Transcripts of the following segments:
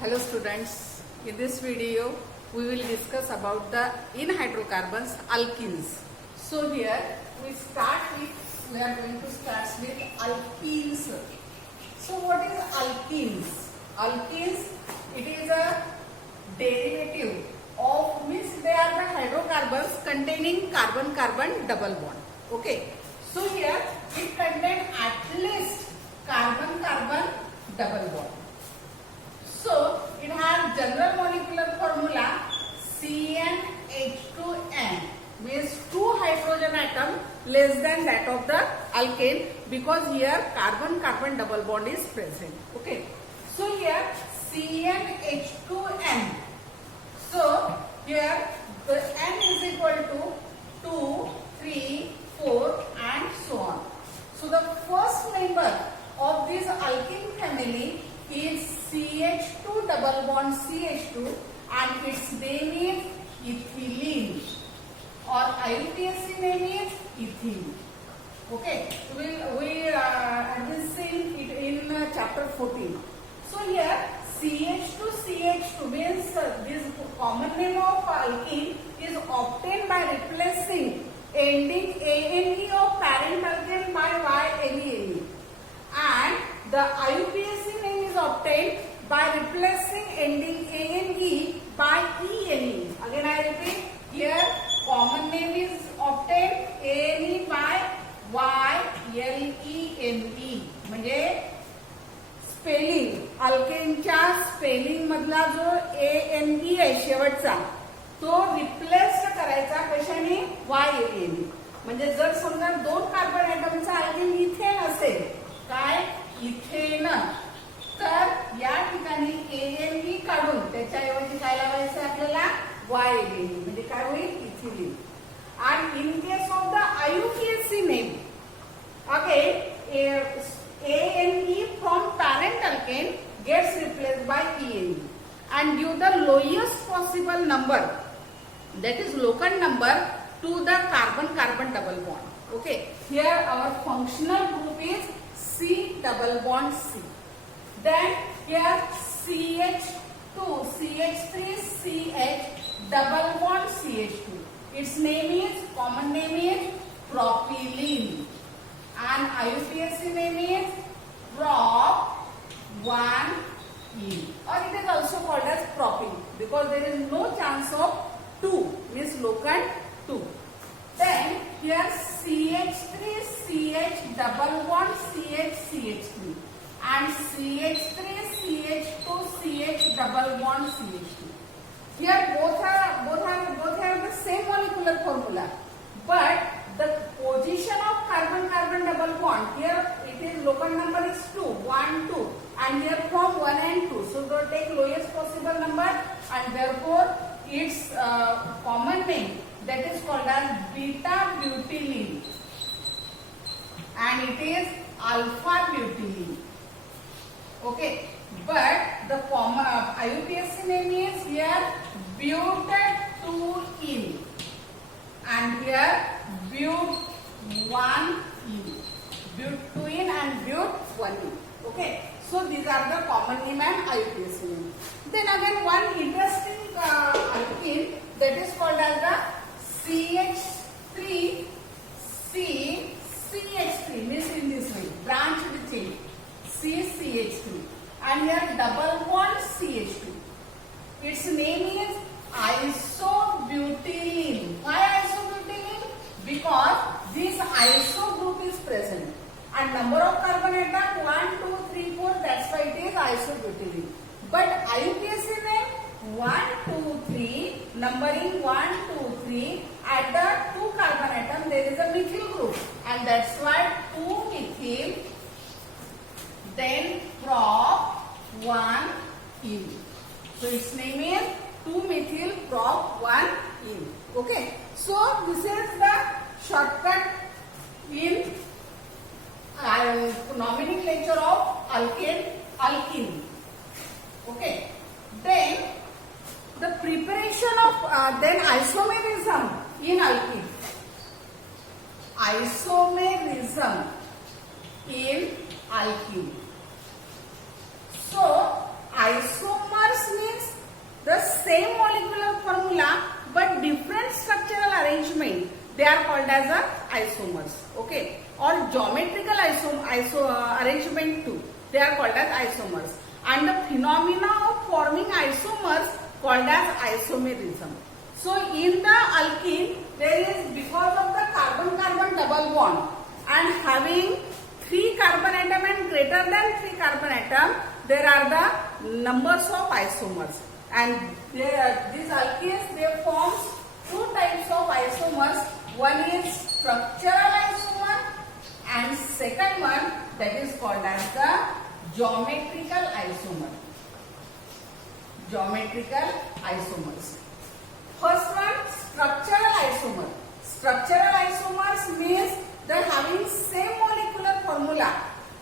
Hello students, in this video we will discuss about the in hydrocarbons alkenes. So here we are going to start with alkenes. So what is alkenes? Alkenes, it is a derivative of, means they are the hydrocarbons containing carbon-carbon double bond. Okay. So here it contains at least carbon-carbon double bond. So it has general molecular formula CnH2n, means 2 hydrogen atom less than that of the alkane, because here carbon-carbon double bond is present. Okay. So here CnH2n. So here the n is equal to 2, 3, 4 and so on. So the first member of this alkene family is CH2 double bond CH2 and its name is ethylene, or IUPAC name is ethene. Okay, we have seen it in chapter 14. So here CH2 means this common name of alkene is obtained by replacing ending ANE of parent alkane by YNE, and the IUPAC name is obtained by replacing ending ANE by ENE. Again I repeat, here common name is obtained ANE by YLENE. म्हणजे spelling अल्केनच्या spelling मधला जो ANE आहे शेवटचा तो replace करायचा कशाने YLENE. म्हणजे जर समजा 2 कार्बन ऍटमचा अल्केन इथेन असेल, काय इथेन, तर या ठिकाणी ANE काढून त्याच्याऐवजी काय लावायचं आपल्याला YLENE, म्हणजे काय होईल ethylene. And in case of the IUPAC name, again ANE from parent alkane gets replaced by ENE, and give the lowest possible number, that is locant number, to the carbon-carbon double bond. Okay, here our functional group is C double bond C. Then here CH2, CH3, CH double bond CH2. Its name is, common name is propylene, and IUPAC name is prop 1E, or it is also called as propene, because there is no chance of 2, means locant 2. Then here CH3, CH double bond CH, CH3, and CH3, CH2, CH double bond CH2. Here both have the same molecular formula, but the position of carbon-carbon double bond, here it is locant number is 2, 1, 2, and here from 1 and 2. So they take lowest possible number, and therefore its common name, that is called as beta butylene, and it is alpha butylene. Okay, but the common IUPAC name is here but2ene, and here but1ene, but2ene and but1ene. Okay, so these are the common name and IUPAC name. Then again one interesting alkene, that is called as the CH3 CH3, means in this way branched chain CCH3, and here double bond CH2. Its name is isobutylene. Why isobutylene? Because this iso group is present, and number of carbon atom 1, 2, 3, 4. That's why it is isobutylene. But IUPAC name 1, 2, 3, numbering 1, 2, 3. At the 2 carbon atom there is a methyl group, and that's why 2 methyl, then prop 1ene. So its name is 2-methyl prop 1ene. Okay. So this is the shortcut in nomenclature of alkene. Okay. Then the preparation of then isomerism in alkene. Isomerism in alkene. So isomers isomers means the same molecular formula but different structural arrangement. They are called as a isomers. Okay, or geometrical arrangement too. They are called as isomers. And the phenomena of forming isomers called as isomerism. So in the alkene, there is, because of the carbon-carbon double bond and having 3 carbon atom and greater than 3 carbon atom, there are the numbers of isomers. And these alkenes, they form 2 types of isomers. One is structural isomer and second one, that is called as the geometrical isomer. Geometrical isomers. First one, structural isomer. Structural isomers means they are having same molecular formula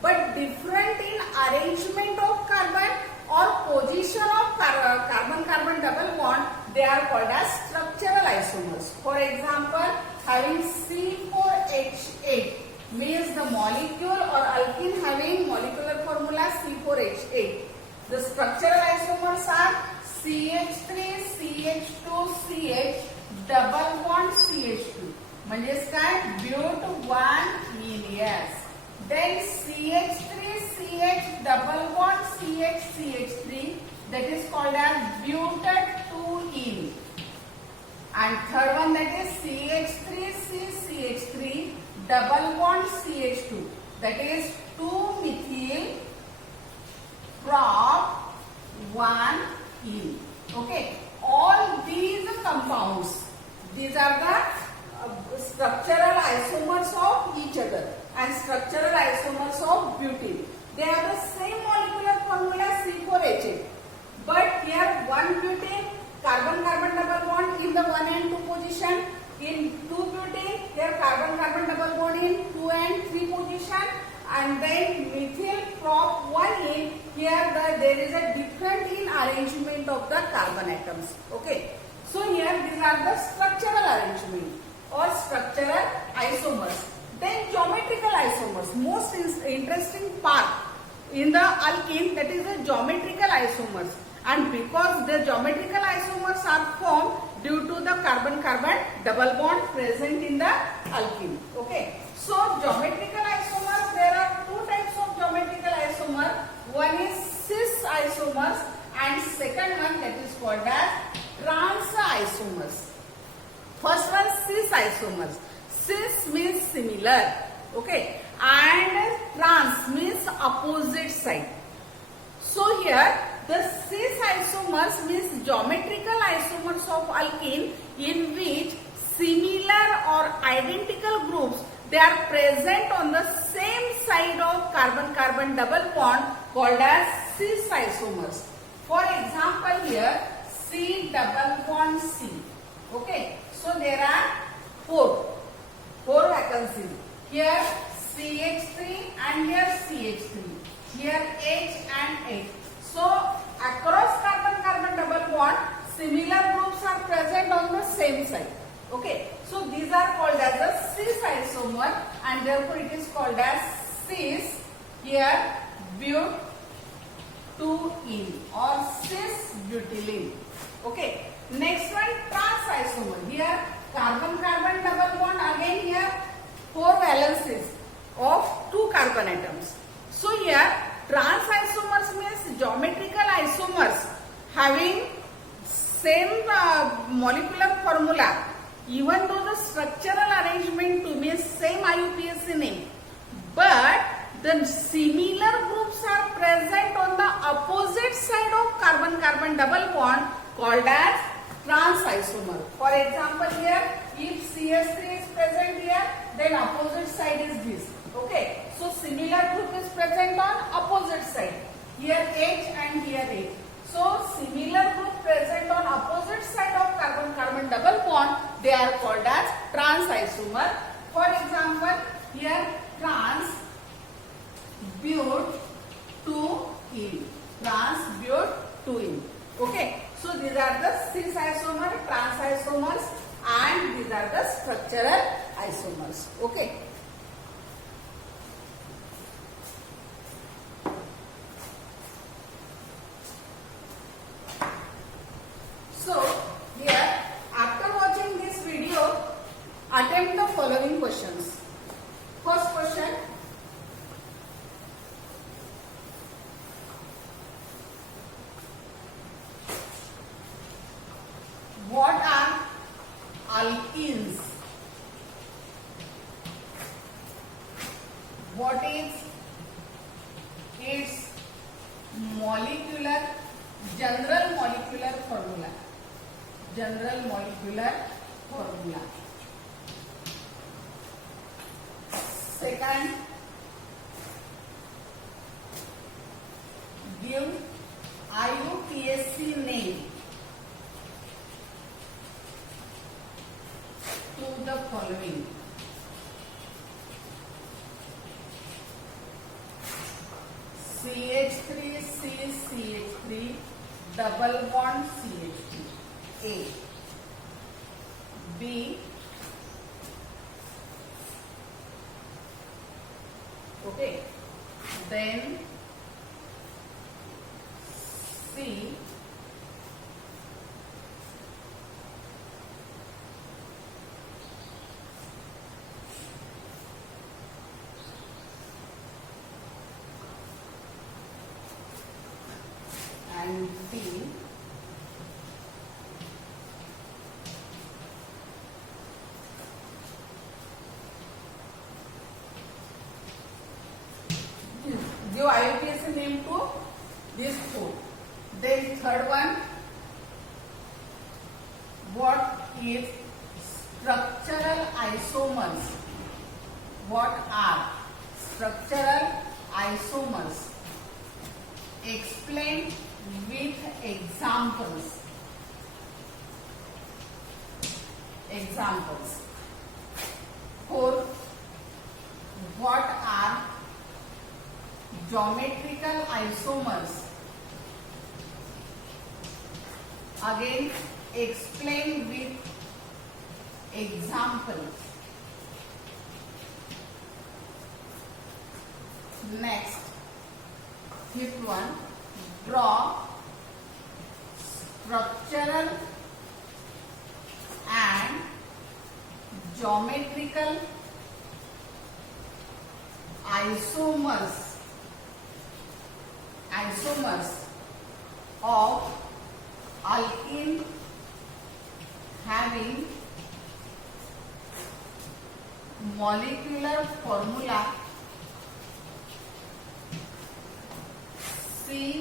but different in arrangement of carbon or position of carbon-carbon double bond. They are called as structural isomers. For example, having C4H8 means the molecule or alkene having molecular formula C4H8. The structural isomers are CH3, CH2, CH, double bond CH2. म्हणजेच काय, ब्यूट 1 इन. Then CH3, CH, double bond CH, CH3, that is called as butyl 2 ene. And third one, that is CH3C, CH3, double bond CH2, that is 2-methyl prop 1 ene. Okay, all these compounds, these are the structural isomers of each other and structural isomers of butyl. They have the same molecular formula C4H8, but here one butyl carbon-carbon double bond in the 1 and 2 position. In 2 butyl, here carbon-carbon double bond in 2 and 3 position, and then methyl prop 1 in. Here there is a different in arrangement of the carbon atoms. Okay, so here these are the structural arrangement or structural isomers. Then geometrical isomers, most interesting part in the alkene, that is the geometrical isomers. And because the geometrical isomers are formed due to the carbon-carbon double bond present in the alkene. Okay, so geometrical isomers, there are 2 types of geometrical isomer. One is cis isomers and second one, that is called as trans isomers. First one, cis isomers. Cis means similar, okay, and trans means opposite side. So here the cis isomers means geometrical isomers of alkene in which similar or identical groups, they are present on the same side of carbon-carbon double bond, called as cis isomers. For example, here C double bond C. Okay, so there are 4 vacancies. Here CH3 and here CH3. Here H and H. So across carbon-carbon double bond, similar groups are present on the same side. Okay, so these are called as a cis isomer and therefore it is called as cis. Here but 2-ene or cis butylene. Okay, next one, trans isomer. Here carbon-carbon double bond, again here 4 valencies of 2 carbon atoms. So here trans isomers means geometrical isomers having same molecular formula, even though the structural arrangement to means same IUPAC name, but the similar groups are present on the opposite side of carbon-carbon double bond, called as trans isomer. For example, here if CH3 is present here, then opposite side is this. Okay, so similar group is present on opposite side. Here H and here H. So similar group present on opposite side of carbon-carbon double bond, they are called as trans isomer. For example, here trans but 2-ene. Trans but 2-ene. Okay, so these are the cis isomer, trans isomers, and these are the structural isomers. Okay. attempt the following questions. First question. What are alkenes? What is its molecular, general molecular formula? General molecular formula. Second, give IUPAC name to the following. CH3CCH3 double bond CH3. A. B. Okay. Then C. And D. Give IUPAC name to these four. Then third one, what is structural isomers? What are structural isomers? Explain with examples. Examples. 4. What are geometrical isomers? Again, explain with examples. Next, fifth one, draw structural and geometrical isomers of alkene having molecular formula C